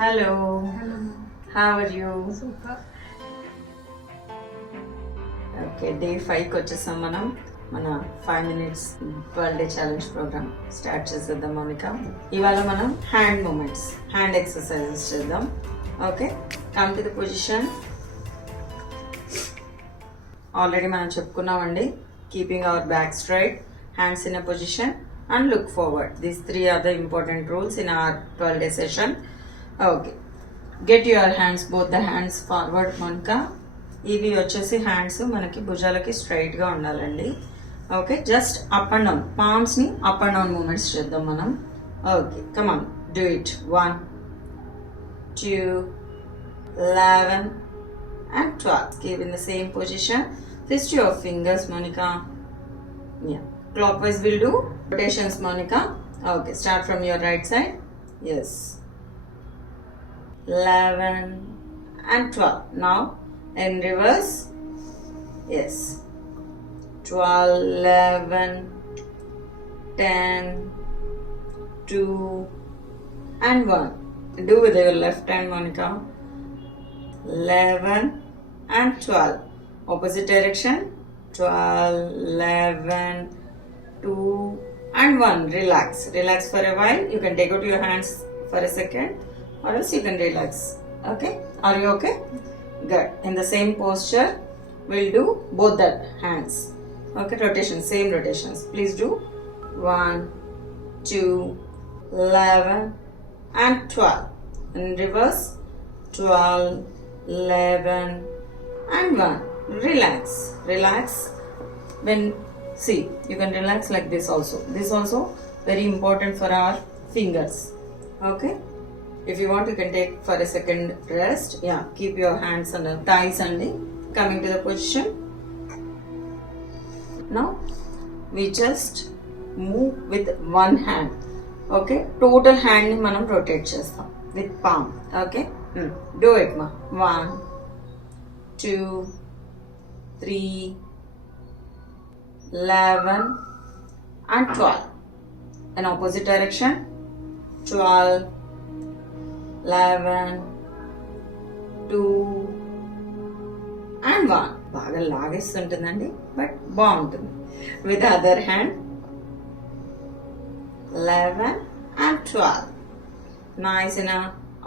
Hello. Hello. How are you? Super. Okay day 5కి వచ్చేసాం మనం మన 5 minutes world day challenge programme start చేసేద్దాం మౌనిక. ఇవాళ మనం హ్యాండ్ మూమెంట్స్ హ్యాండ్ ఎక్సర్సైజెస్ చేద్దాం. Okay come to the position. Already మనం చెప్పుకున్నామండి, keeping our back straight, hands in a position and look forward. These 3 are the important rules in our 12 day session. Okay get your hands, both the hands forward Mounika. ఇవి వచ్చేసి hands మనకి భుజాలకి స్ట్రైట్గా ఉండాలండి. Okay just up and down, పామ్స్ని up and down movements చేద్దాం మనం. Okay come on do it. 1 2 11 and 12. Keep in the same position. Twist your fingers, Monica. Yeah. Clockwise we'll do rotations, Monica. Okay, start from your right side. Yes. 11 and 12. Now in reverse. Yes. 12, 11, 10, 2 and 1. Do with your left hand, Monica. 11 and 12. Opposite direction. 12, 11, 2 and 1. Relax. Relax for a while. You can take out your hands for a second or else you can relax. Okay? Are you okay? Good. In the same posture, we'll do both the hands. Okay, rotation, same rotations. Please do 1, 2, 11 and 12. In reverse, 12, 11 and 1. Relax. Relax. When see, you can relax like this also. This also very important for our fingers. Okay. If you want, you can take for a second rest. Yeah, keep your hands on the thighs and coming to the position. Now we just move with one hand. Okay, total hand ni manam rotate chestam with palm. Okay, do it ma. 1 2 3 11 and 12. In opposite direction, 12 11 2 and 1. బాగా లాగేస్తుంటుందండి, బట్ బాగుంటుంది. With other hand 11 and 12. Nice in a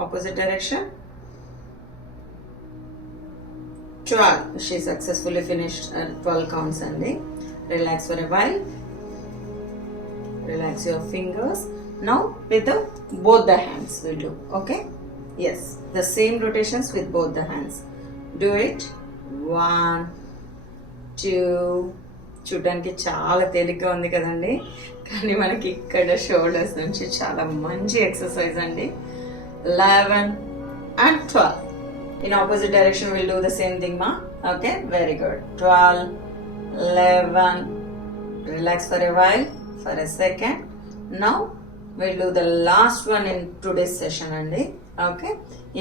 opposite direction. 12. She successfully finished 12 counts అండి. Relax for a while. Relax your fingers. Now with both the hands we'll do. Okay? Yes. The same rotations with both the hands. Do it. 1 2. చూడడానికి చాలా తేలిగ్గా ఉంది కదండి, కానీ మనకి ఇక్కడ షోల్డర్స్ నుంచి చాలా మంచి ఎక్సర్సైజ్ అండి. 11 and 12. In opposite direction we'll do the same thing, ma. Okay, very good. 12 11. Relax for a while, for a second. Now we'll do the last one in today's session అండి. ఓకే,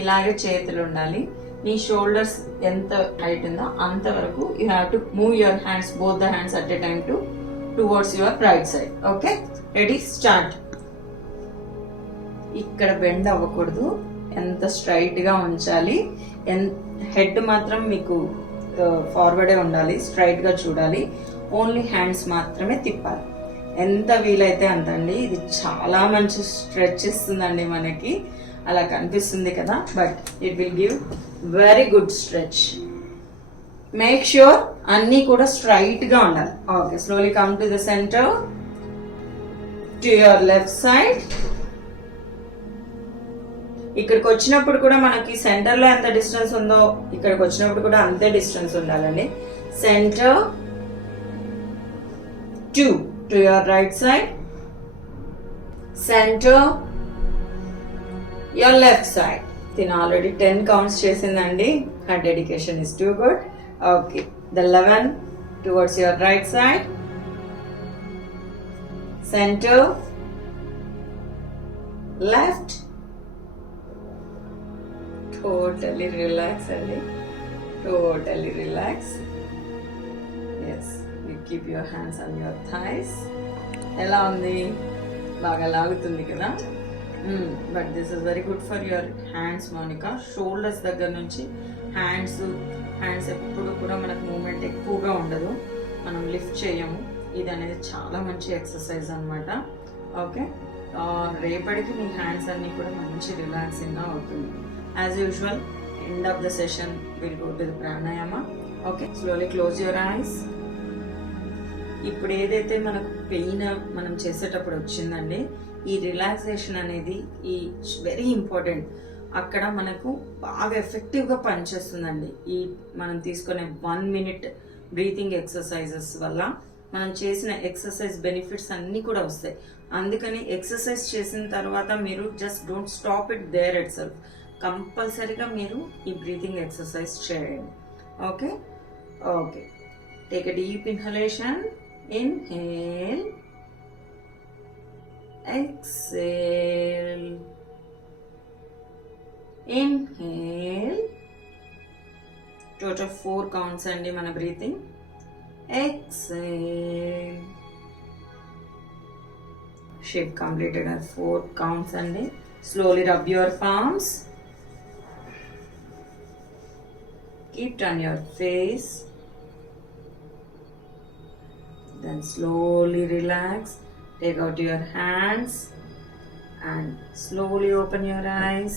ఇలాగే చేతులు ఉండాలి. నీ షోల్డర్స్ ఎంత హైట్ ఉందో అంతవరకు you have to move your hands, both the hands at a time towards your right side. Okay, ready, start. ఇక్కడ బెండ్ అవ్వకూడదు, ఎంత స్ట్రైట్ గా ఉంచాలి. హెడ్ మాత్రం మీకు ఫార్వర్డే ఉండాలి, స్ట్రైట్ గా చూడాలి. ఓన్లీ హ్యాండ్స్ మాత్రమే తిప్పాలి, ఎంత వీలైతే అంత అండి. ఇది చాలా మంచి స్ట్రెచ్ ఇస్తుందండి మనకి, అలా కనిపిస్తుంది కదా, but it will give very good stretch. Make sure అన్నీ కూడా స్ట్రైట్ గా ఉండాలి. Okay, slowly come to the centre, to your left side. ఇక్కడికి వచ్చినప్పుడు కూడా మనకి సెంటర్ లో ఎంత డిస్టెన్స్ ఉందో ఇక్కడికి వచ్చినప్పుడు కూడా అంతే డిస్టెన్స్ ఉండాలండి. సెంటర్ 2 to your right side, center, your left side. Then already 10 counts చేసిందండి. Her dedication is too good. Okay, the 11 towards your right side, center, left. Totally relax అండి, totally relax. Yes, you keep your hands on your thighs. ఎలా ఉంది? బాగా లాగుతుంది కదా. But this is very good for your hands Monica. Shoulders దగ్గర నుంచి హ్యాండ్స్ ఎప్పుడు కూడా మనకు మూమెంట్ ఎక్కువగా ఉండదు, మనం లిఫ్ట్ చేయము. ఇది అనేది చాలా మంచి ఎక్సర్సైజ్ అనమాట. ఓకే, రేపటికి మీ హ్యాండ్స్ అన్నీ కూడా మంచి రిలాక్సింగ్గా అవుతుంది. As usual end of the session will go to the pranayama. Okay, slowly close your eyes. ఇప్పుడు ఏదైతే మనకు పెయిన్ మనం చేసేటప్పుడు వచ్చిందండి, ఈ రిలాక్సేషన్ అనేది ఈ వెరీ ఇంపార్టెంట్. అక్కడ మనకు బాగా ఎఫెక్టివ్గా పనిచేస్తుందండి. ఈ మనం తీసుకునే 1 minute బ్రీతింగ్ ఎక్సర్సైజెస్ వల్ల మనం చేసిన ఎక్సర్సైజ్ బెనిఫిట్స్ అన్నీ కూడా వస్తాయి. అందుకని ఎక్సర్సైజ్ చేసిన తర్వాత మీరు just don't stop it there it self. కంపల్సరీగా మీరు ఈ బ్రీతింగ్ ఎక్సర్సైజ్ చేయండి. Okay okay, take a deep inhalation. Inhale, exhale, inhale. Total 4 counts andi mana breathing. Exhale. Shape completed at 4 counts andi. Slowly rub your palms. Keep it on your face. Then slowly relax, take out your hands and slowly open your eyes.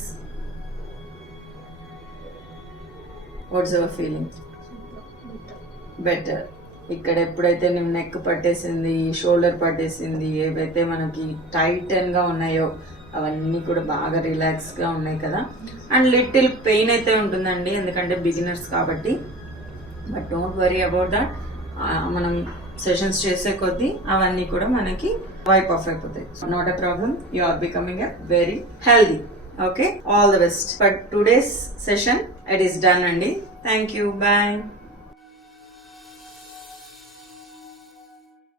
What's your feeling? Better. ఇక్కడ ఎప్పుడైతే నేను నెక్ పట్టేసింది, షోల్డర్ పట్టేసింది, ఏవైతే మనకి టైట్గా ఉన్నాయో అవన్నీ కూడా బాగా రిలాక్స్గా ఉన్నాయి కదా. అండ్ లిటిల్ పెయిన్ అయితే ఉంటుందండి, ఎందుకంటే బిగినర్స్ కాబట్టి. But don't worry about that. మనం సెషన్స్ చేసే కొద్దీ అవన్నీ కూడా మనకి వైప్ ఆఫ్ అయిపోతాయి. Not a problem, you are becoming a very healthy. Okay, all the best for today's session. It is done అండి. Thank you, bye.